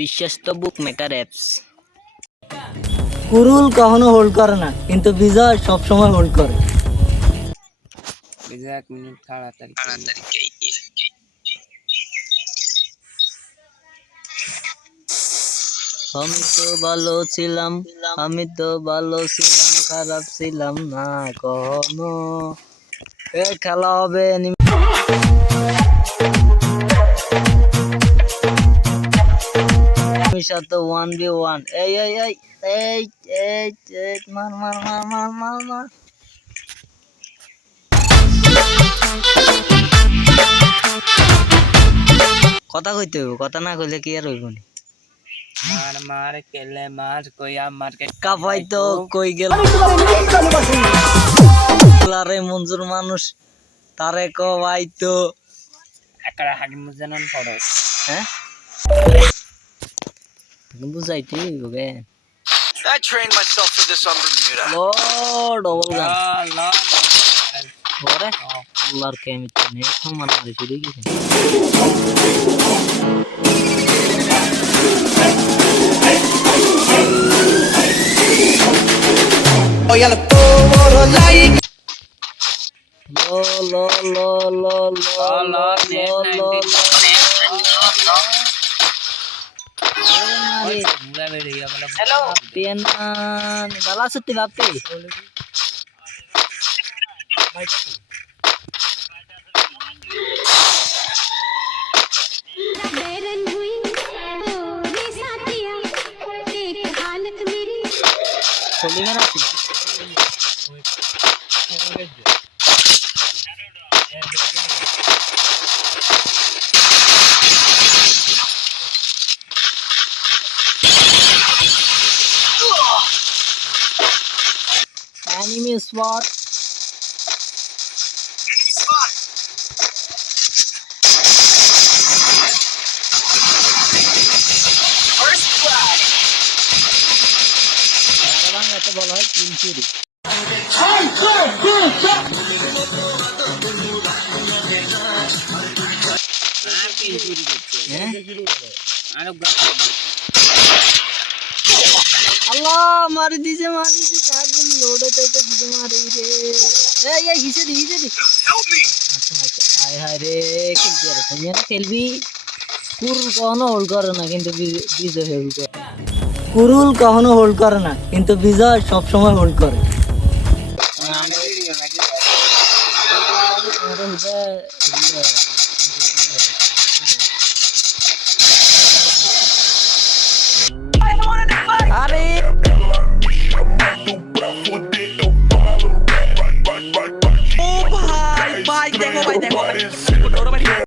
বিশ্বস্ত bookmaker apps. কুরুল কখনো hold করে না, কিন্তু বিজয় সবসময় হোল্ড করে। বিজয় 1 মিনিট তাড়াতাড়ি। আমি তো ভালো ছিলাম, খারাপ ছিলাম না কখনো। খেলা হবে সাথে 1v1। এই এই এই এই এই এই মার মার মার মার মার মার। কথা কইতে হইব, কথা না কইলে কি আর হইব নি। মার মার কেলে মার কইয়া মার্কেট কাপাই তো কই গেল রে মঞ্জুর মানুষ তারে কবাই তো একরা হাকিম জানান ফরজ। হ্যাঁ বুঝাইতে হবে। I trained myself for this on Bermuda. Low double গান ওরে আল্লাহর কেমিত নে সমান মারি শুরু গেছে। Oye, lo todo like. লো লো লো লো লো লো লো हेलो पेन बाला सुत्ती बापे हैरान हुई रे साथिया तेरी हालत मेरी खोली में रखी enemy spot First blood. বাংলাতে বলা হয় কিল চুরি। আল্লাহ মারি দিছে আগুন লোডে তো দিছে মারি রে এই হিসে দি আচ্ছা আচ্ছা হায় হায় রে খেলতে আর তুমি না খেলবি। কুরুল কখনো হোল্ড করে না, কিন্তু বিজয় হোল্ড করে। কুরুল কখনো হোল্ড করে না, কিন্তু বিজয় সবসময় হোল্ড করে। আরে Bye, देखो भाई देखो